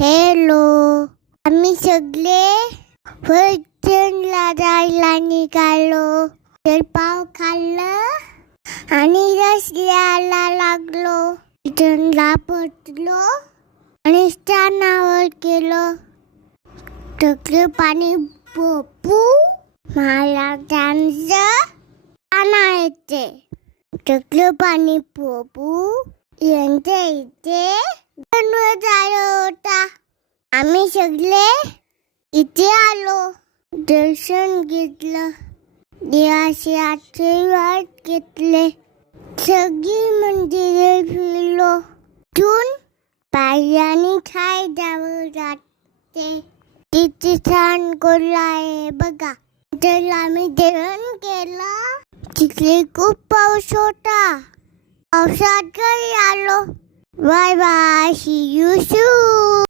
Hello आम्ही सगळे फलटणला जायला निघालो. तर पाव खाल्लं आणि रस घ्यायला लागलो. फलटणला पटलो आणि स्टॅनावर केलो सगळे पाणी पोपू मला त्यांचं येते. सगळं पाणी पोपू यांच्या इथे बनवत आम्ही सगळे इथे आलो. दर्शन घेतलं. देवाचे आशीर्वाद घेतले. सगळी मंदिरे फिरलो. तून पायाने खाय जावं लागते. तिथे छान गोला आहे बघा. तर आम्ही जेवण केलं, तिथे खूप पाऊस होता. पावसात घरी आलो. Bye bye C you